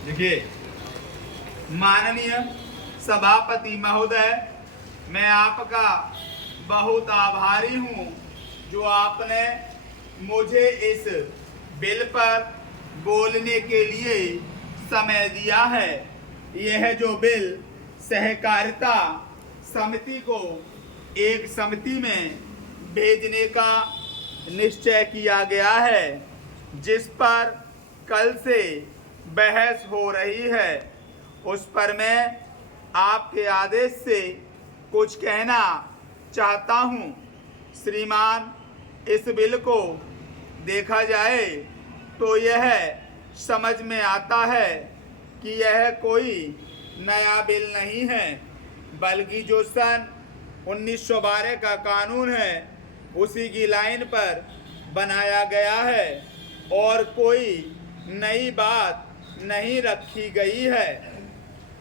देखिए, माननीय सभापति महोदय, मैं आपका बहुत आभारी हूँ जो आपने मुझे इस बिल पर बोलने के लिए समय दिया है। यह जो बिल सहकारिता समिति को एक समिति में भेजने का निश्चय किया गया है, जिस पर कल से बहस हो रही है, उस पर मैं आपके आदेश से कुछ कहना चाहता हूं। श्रीमान, इस बिल को देखा जाए तो यह समझ में आता है कि यह कोई नया बिल नहीं है, बल्कि जो सन 1912 का कानून है उसी की लाइन पर बनाया गया है और कोई नई बात नहीं रखी गई है।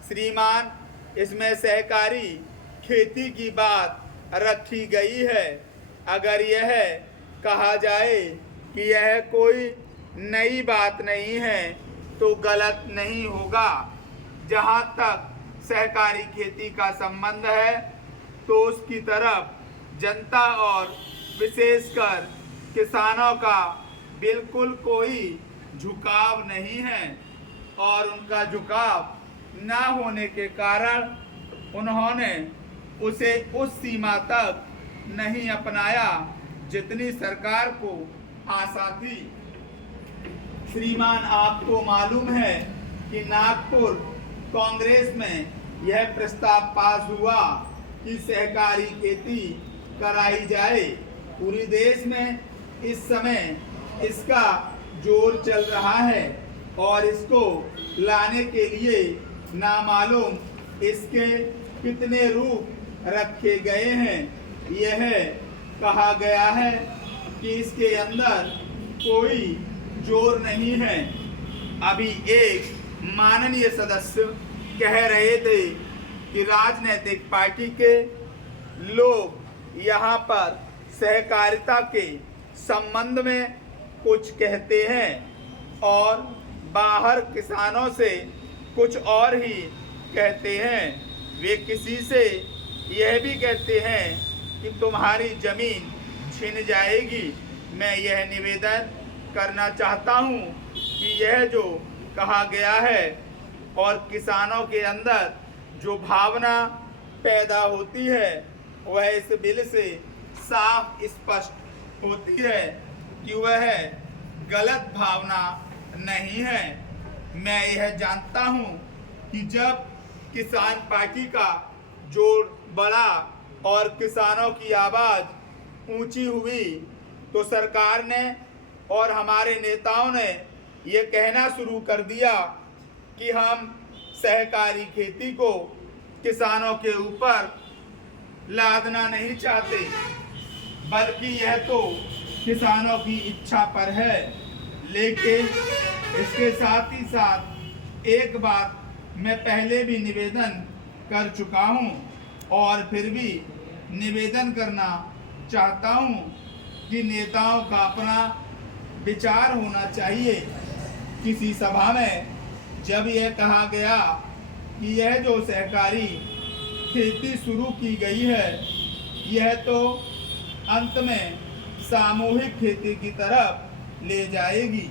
श्रीमान, इसमें सहकारी खेती की बात रखी गई है। अगर यह कहा जाए कि यह कोई नई बात नहीं है तो गलत नहीं होगा। जहाँ तक सहकारी खेती का संबंध है तो उसकी तरफ जनता और विशेषकर किसानों का बिल्कुल कोई झुकाव नहीं है और उनका झुकाव न होने के कारण उन्होंने उसे उस सीमा तक नहीं अपनाया जितनी सरकार को आशा थी। श्रीमान, आपको मालूम है कि नागपुर कांग्रेस में यह प्रस्ताव पास हुआ कि सहकारी खेती कराई जाए। पूरे देश में इस समय इसका जोर चल रहा है और इसको लाने के लिए नामालूम इसके कितने रूप रखे गए हैं। यह कहा गया है कि इसके अंदर कोई जोर नहीं है। अभी एक माननीय सदस्य कह रहे थे कि राजनीतिक पार्टी के लोग यहाँ पर सहकारिता के संबंध में कुछ कहते हैं और बाहर किसानों से कुछ और ही कहते हैं। वे किसी से यह भी कहते हैं कि तुम्हारी जमीन छिन जाएगी। मैं यह निवेदन करना चाहता हूँ कि यह जो कहा गया है और किसानों के अंदर जो भावना पैदा होती है वह इस बिल से साफ स्पष्ट होती है कि वह गलत भावना नहीं है। मैं यह जानता हूँ कि जब किसान पार्टी का जोर बढ़ा और किसानों की आवाज़ ऊंची हुई तो सरकार ने और हमारे नेताओं ने ये कहना शुरू कर दिया कि हम सहकारी खेती को किसानों के ऊपर लादना नहीं चाहते, बल्कि यह तो किसानों की इच्छा पर है। लेकिन इसके साथ ही साथ एक बात मैं पहले भी निवेदन कर चुका हूँ और फिर भी निवेदन करना चाहता हूँ कि नेताओं का अपना विचार होना चाहिए। किसी सभा में जब यह कहा गया कि यह जो सहकारी खेती शुरू की गई है यह तो अंत में सामूहिक खेती की तरफ ले जाएगी,